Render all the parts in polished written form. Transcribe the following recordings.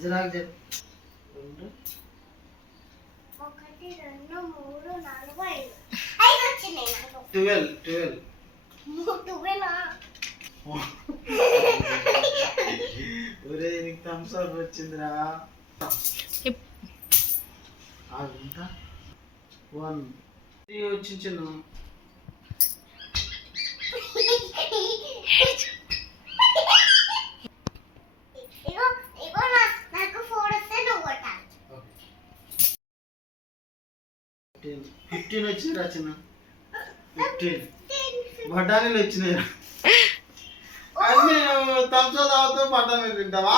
జిరాక్ 1 2 3 4 5 వచ్చినాయి నాకు 12 ఒరే నీకు థమ్స్ అప్ వచ్చిందిరా. ఎంత 1 వచ్చి చిన్న నాకు 4 వస్తే నువ్వు కొట్టాలి. 15 వచ్చిందిరా చిన్న. 15 బఠానీలు వచ్చినాయి. అన్ని థమ్స్ అప్ తాగుతూ బఠానీలు తింటావా?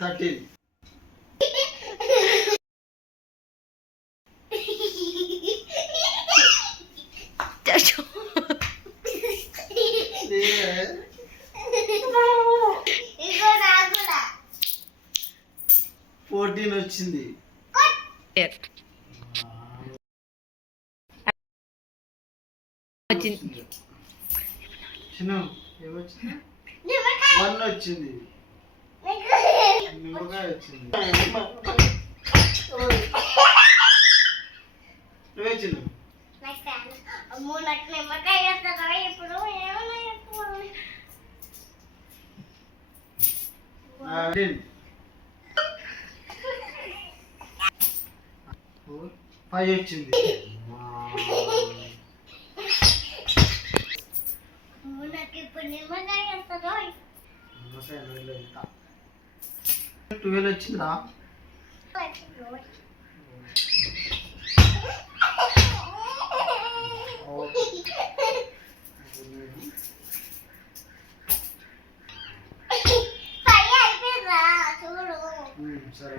13 14 వచ్చింది. చిన్న ఏమొచ్చింది? 1 వచ్చింది. నిమ్మకాయ వచ్చింది. నువ్వే చిన్న నిమ్మకాయ వేస్తారా ఇప్పుడు? ఏమన్నా 5 వచ్చింది. నాకు ఇప్పుడు నిమ్మకాయ వేస్తారా? 12 వచ్చిందిరా. సరే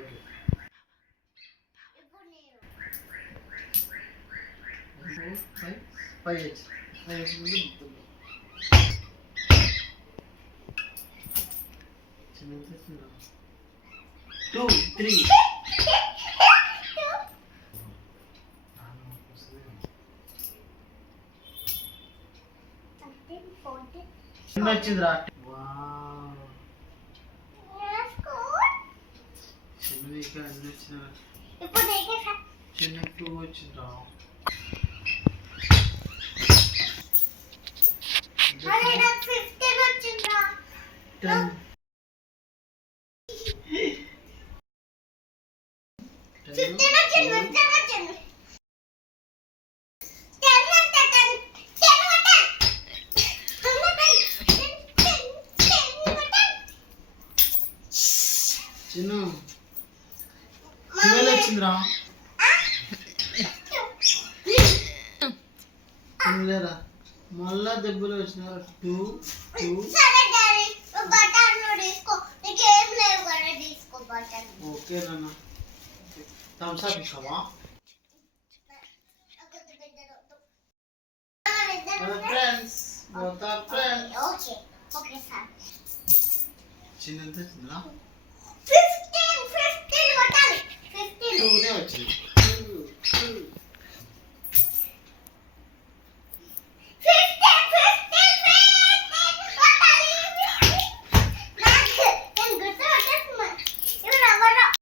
టూ త్రీ వచ్చిందిరా. చిన్న అన్ని వచ్చిన చిన్న 2 వచ్చిందిరా. చిన్న 12 వచ్చిందిరా. లేరా మళ్ళా దెబ్బలు వచ్చినారా. 2 ఓకే నాన్న. థమ్స్ అప్ ఇస్తావా? ఫ్రెండ్స్ చిన్న ఎంత వచ్చిందిరా? 15 కొట్టాలి. 15 వచ్చింది.